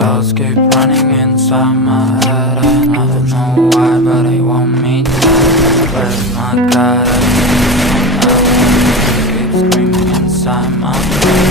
Thoughts keep running inside my head, and I don't know why, but they want me dead. Where's my God? I keep screaming inside my head.